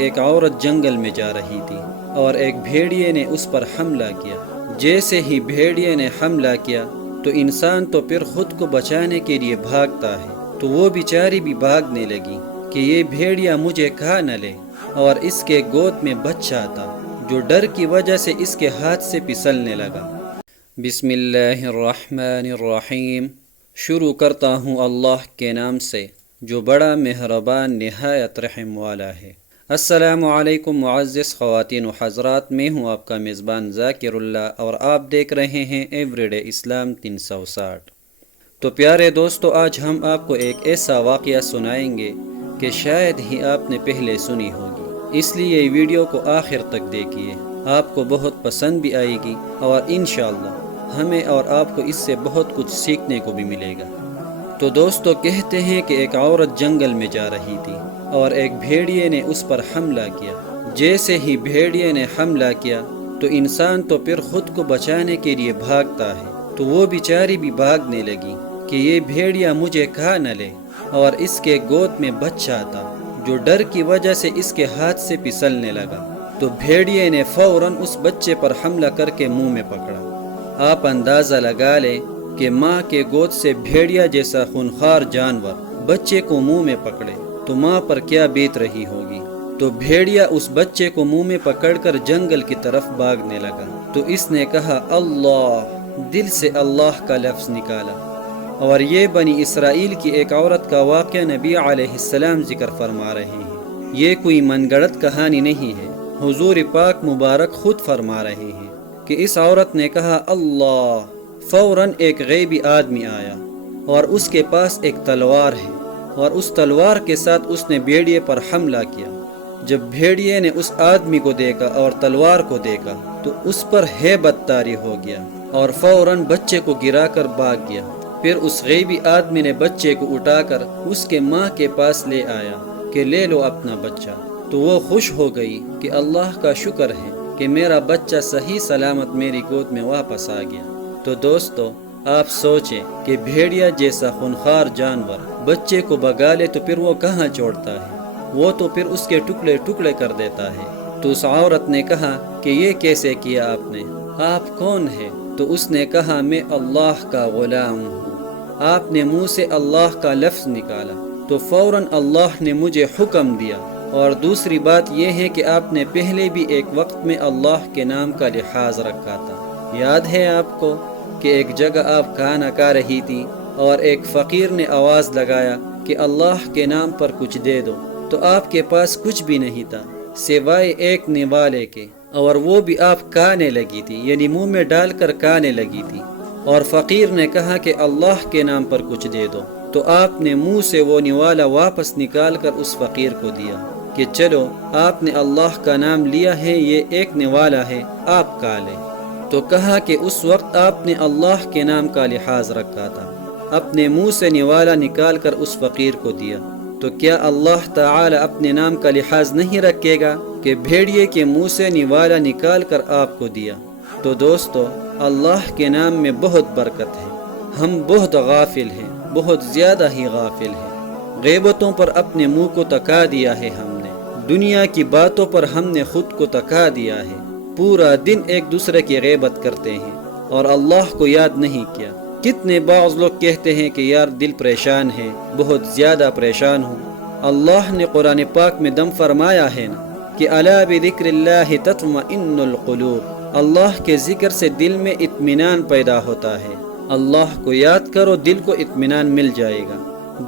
ایک عورت جنگل میں جا رہی تھی اور ایک بھیڑیے نے اس پر حملہ کیا۔ جیسے ہی بھیڑیے نے حملہ کیا تو انسان تو پھر خود کو بچانے کے لیے بھاگتا ہے، تو وہ بیچاری بھی بھاگنے لگی کہ یہ بھیڑیا مجھے کھا نہ لے، اور اس کے گود میں بچہ تھا جو ڈر کی وجہ سے اس کے ہاتھ سے پھسلنے لگا۔ بسم اللہ الرحمن الرحیم۔ شروع کرتا ہوں اللہ کے نام سے جو بڑا مہربان نہایت رحم والا ہے۔ السلام علیکم معزز خواتین و حضرات، میں ہوں آپ کا میزبان ذاکر اللہ اور آپ دیکھ رہے ہیں ایوری ڈے اسلام 360۔ تو پیارے دوستو، آج ہم آپ کو ایک ایسا واقعہ سنائیں گے کہ شاید ہی آپ نے پہلے سنی ہوگی، اس لیے ویڈیو کو آخر تک دیکھیے، آپ کو بہت پسند بھی آئے گی اور انشاءاللہ ہمیں اور آپ کو اس سے بہت کچھ سیکھنے کو بھی ملے گا۔ تو دوستو، کہتے ہیں کہ ایک عورت جنگل میں جا رہی تھی اور ایک بھیڑیے نے اس پر حملہ کیا۔ جیسے ہی بھیڑیے نے حملہ کیا تو انسان تو پھر خود کو بچانے کے لیے بھاگتا ہے، تو وہ بیچاری بھی بھاگنے لگی کہ یہ بھیڑیا مجھے کھا نہ لے، اور اس کے گود میں بچہ تھا جو ڈر کی وجہ سے اس کے ہاتھ سے پھسلنے لگا، تو بھیڑیے نے فوراً اس بچے پر حملہ کر کے منہ میں پکڑا۔ آپ اندازہ لگا لیں کہ ماں کے گود سے بھیڑیا جیسا خونخوار جانور بچے کو منہ میں پکڑے تو ماں پر کیا بیت رہی ہوگی۔ تو بھیڑیا اس بچے کو منہ میں پکڑ کر جنگل کی طرف بھاگنے لگا، تو اس نے کہا اللہ، دل سے اللہ کا لفظ نکالا۔ اور یہ بنی اسرائیل کی ایک عورت کا واقعہ نبی علیہ السلام ذکر فرما رہے ہیں، یہ کوئی من گڑت کہانی نہیں ہے، حضور پاک مبارک خود فرما رہے ہیں کہ اس عورت نے کہا اللہ، فوراً ایک غیبی آدمی آیا اور اس کے پاس ایک تلوار ہے، اور اس تلوار کے ساتھ اس نے بھیڑیے پر حملہ کیا۔ جب بھیڑیے نے اس آدمی کو دیکھا اور تلوار کو دیکھا تو اس پر ہیبت طاری ہو گیا اور فوراً بچے کو گرا کر بھاگ گیا۔ پھر اس غیبی آدمی نے بچے کو اٹھا کر اس کے ماں کے پاس لے آیا کہ لے لو اپنا بچہ، تو وہ خوش ہو گئی کہ اللہ کا شکر ہے کہ میرا بچہ صحیح سلامت میری گود میں واپس آ گیا۔ تو دوستو، آپ سوچیں کہ بھیڑیا جیسا خونخوار جانور بچے کو بھگا لے تو پھر وہ کہاں چھوڑتا ہے، وہ تو پھر اس کے ٹکڑے ٹکڑے کر دیتا ہے۔ تو اس عورت نے کہا کہ یہ کیسے کیا آپ نے، آپ کون ہیں؟ تو اس نے کہا میں اللہ کا غلام ہوں۔ آپ نے منہ سے اللہ کا لفظ نکالا تو فوراً اللہ نے مجھے حکم دیا، اور دوسری بات یہ ہے کہ آپ نے پہلے بھی ایک وقت میں اللہ کے نام کا لحاظ رکھا تھا۔ یاد ہے آپ کو کہ ایک جگہ آپ کھانا کھا رہی تھی اور ایک فقیر نے آواز لگایا کہ اللہ کے نام پر کچھ دے دو، تو آپ کے پاس کچھ بھی نہیں تھا سوائے ایک نوالے کے، اور وہ بھی آپ کھانے لگی تھی، یعنی منہ میں ڈال کر کھانے لگی تھی، اور فقیر نے کہا کہ اللہ کے نام پر کچھ دے دو، تو آپ نے منہ سے وہ نوالا واپس نکال کر اس فقیر کو دیا کہ چلو، آپ نے اللہ کا نام لیا ہے، یہ ایک نوالا ہے، آپ کھا لیں۔ تو کہا کہ اس وقت آپ نے اللہ کے نام کا لحاظ رکھا تھا، اپنے منہ سے نوالا نکال کر اس فقیر کو دیا، تو کیا اللہ تعالی اپنے نام کا لحاظ نہیں رکھے گا کہ بھیڑیے کے منہ سے نوالا نکال کر آپ کو دیا؟ تو دوستو، اللہ کے نام میں بہت برکت ہے، ہم بہت غافل ہیں، بہت زیادہ ہی غافل ہیں، غیبتوں پر اپنے منہ کو تکا دیا ہے، ہم نے دنیا کی باتوں پر ہم نے خود کو تکا دیا ہے، پورا دن ایک دوسرے کی غیبت کرتے ہیں اور اللہ کو یاد نہیں کیا۔ کتنے بعض لوگ کہتے ہیں کہ یار دل پریشان ہے، بہت زیادہ پریشان ہوں۔ اللہ نے قرآن پاک میں دم فرمایا ہے نا کہ الا بذکر اللہ تطمئن القلوب، اللہ کے ذکر سے دل میں اطمینان پیدا ہوتا ہے۔ اللہ کو یاد کرو، دل کو اطمینان مل جائے گا۔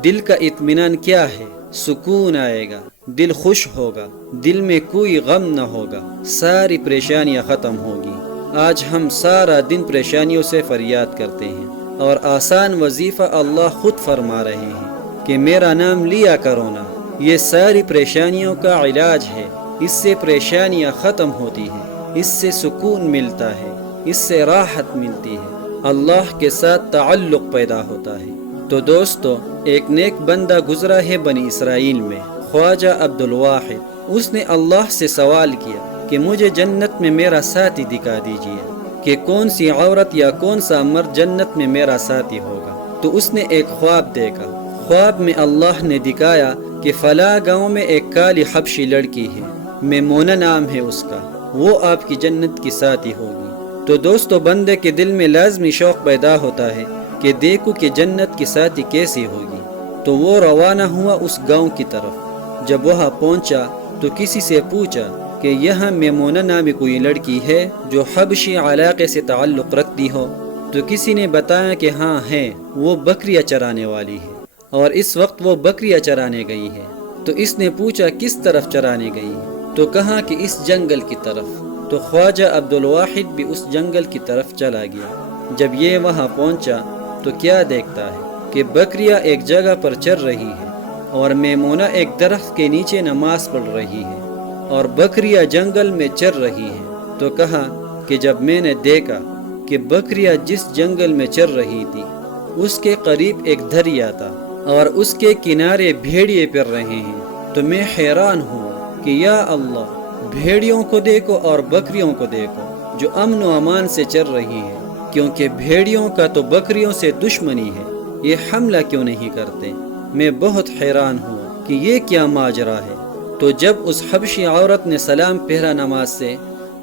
دل کا اطمینان کیا ہے؟ سکون آئے گا، دل خوش ہوگا، دل میں کوئی غم نہ ہوگا، ساری پریشانیاں ختم ہوگی۔ آج ہم سارا دن پریشانیوں سے فریاد کرتے ہیں، اور آسان وظیفہ اللہ خود فرما رہے ہیں کہ میرا نام لیا کرو نا، یہ ساری پریشانیوں کا علاج ہے، اس سے پریشانیاں ختم ہوتی ہیں، اس سے سکون ملتا ہے، اس سے راحت ملتی ہے، اللہ کے ساتھ تعلق پیدا ہوتا ہے۔ تو دوستو، ایک نیک بندہ گزرا ہے بنی اسرائیل میں، خواجہ عبدالواحد، اس نے اللہ سے سوال کیا کہ مجھے جنت میں میرا ساتھی دکھا دیجیے، کہ کون سی عورت یا کون سا مرد جنت میں میرا ساتھی ہوگا۔ تو اس نے ایک خواب دیکھا، خواب میں اللہ نے دکھایا کہ فلاں گاؤں میں ایک کالی حبشی لڑکی ہے، میمونہ نام ہے اس کا، وہ آپ کی جنت کی ساتھی ہوگی۔ تو دوستو بندے کے دل میں لازمی شوق پیدا ہوتا ہے کہ دیکھو کہ جنت کی ساتھی کیسی ہوگی، تو وہ روانہ ہوا اس گاؤں کی طرف۔ جب وہاں پہنچا تو کسی سے پوچھا کہ یہاں میمونہ نامی کوئی لڑکی ہے جو حبشی علاقے سے تعلق رکھتی ہو؟ تو کسی نے بتایا کہ ہاں ہے، وہ بکریاں چرانے والی ہے، اور اس وقت وہ بکریاں چرانے گئی ہے۔ تو اس نے پوچھا کس طرف چرانے گئی ہے؟ تو کہا کہ اس جنگل کی طرف۔ تو خواجہ عبدالواحد بھی اس جنگل کی طرف چلا گیا۔ جب یہ وہاں پہنچا تو کیا دیکھتا ہے کہ بکریاں ایک جگہ پر چر رہی ہے اور میمونہ ایک درخت کے نیچے نماز پڑھ رہی ہے اور بکریاں جنگل میں چر رہی ہیں۔ تو کہا کہ جب میں نے دیکھا کہ بکریاں جس جنگل میں چر رہی تھی اس کے قریب ایک دریا تھا اور اس کے کنارے بھیڑیے پھر رہے ہیں، تو میں حیران ہوں کہ یا اللہ، بھیڑیوں کو دیکھو اور بکریوں کو دیکھو جو امن و امان سے چر رہی ہیں، کیونکہ بھیڑیوں کا تو بکریوں سے دشمنی ہے، یہ حملہ کیوں نہیں کرتے؟ میں بہت حیران ہوں کہ یہ کیا ماجرا ہے۔ تو جب اس حبشی عورت نے سلام پھیرا نماز سے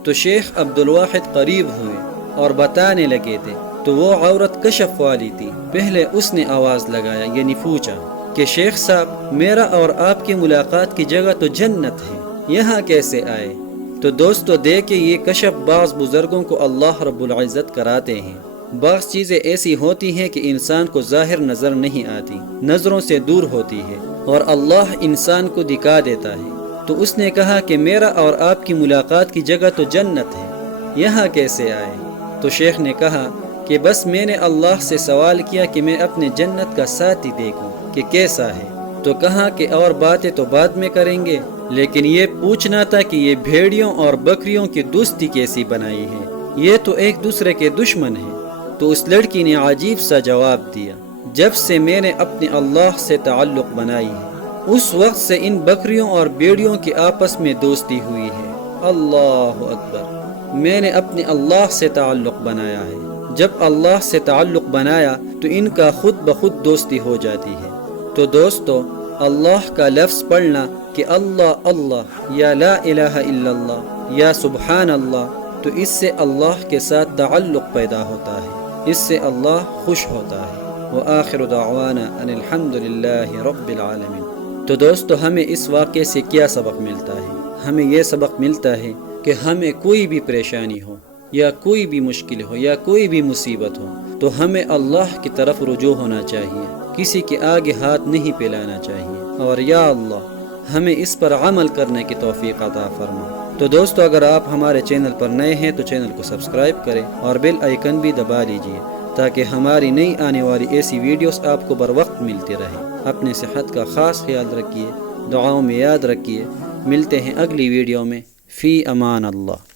تو شیخ عبدالواحد قریب ہوئے اور بتانے لگے تھے۔ تو وہ عورت کشف والی تھی۔ پہلے اس نے آواز لگایا، یعنی پوچھا کہ شیخ صاحب، میرا اور آپ کی ملاقات کی جگہ تو جنت ہے، یہاں کیسے آئے؟ تو دوستو دیکھیں، یہ کشف بعض بزرگوں کو اللہ رب العزت کراتے ہیں۔ بعض چیزیں ایسی ہوتی ہیں کہ انسان کو ظاہر نظر نہیں آتی، نظروں سے دور ہوتی ہے، اور اللہ انسان کو دکھا دیتا ہے۔ تو اس نے کہا کہ میرا اور آپ کی ملاقات کی جگہ تو جنت ہے، یہاں کیسے آئے؟ تو شیخ نے کہا کہ بس میں نے اللہ سے سوال کیا کہ میں اپنے جنت کا ساتھی دیکھوں کہ کیسا ہے۔ تو کہا کہ اور باتیں تو بعد میں کریں گے، لیکن یہ پوچھنا تھا کہ یہ بھیڑیوں اور بکریوں کی دوستی کیسی بنائی ہے، یہ تو ایک دوسرے کے دشمن ہیں۔ تو اس لڑکی نے عجیب سا جواب دیا، جب سے میں نے اپنے اللہ سے تعلق بنائی ہے اس وقت سے ان بکریوں اور بھیڑیوں کی آپس میں دوستی ہوئی ہے۔ اللہ اکبر، میں نے اپنے اللہ سے تعلق بنایا ہے۔ جب اللہ سے تعلق بنایا تو ان کا خود بخود دوستی ہو جاتی ہے۔ تو دوستو اللہ کا لفظ پڑھنا کہ اللہ اللہ، یا لا الہ الا اللہ، یا سبحان اللہ، تو اس سے اللہ کے ساتھ تعلق پیدا ہوتا ہے، اس سے اللہ خوش ہوتا ہے۔ وآخر دعوانا ان الحمد للہ رب العالمین۔ تو دوستو ہمیں اس واقعے سے کیا سبق ملتا ہے؟ ہمیں یہ سبق ملتا ہے کہ ہمیں کوئی بھی پریشانی ہو یا کوئی بھی مشکل ہو یا کوئی بھی مصیبت ہو تو ہمیں اللہ کی طرف رجوع ہونا چاہیے، کسی کے آگے ہاتھ نہیں پھیلانا چاہیے، اور یا اللہ ہمیں اس پر عمل کرنے کی توفیق عطا فرما۔ تو دوستو اگر آپ ہمارے چینل پر نئے ہیں تو چینل کو سبسکرائب کریں اور بیل آئیکن بھی دبا لیجئے تاکہ ہماری نئی آنے والی ایسی ویڈیوز آپ کو بر وقت ملتی رہے۔ اپنے صحت کا خاص خیال رکھیے، دعاؤں میں یاد رکھیے۔ ملتے ہیں اگلی ویڈیو میں۔ فی امان اللہ۔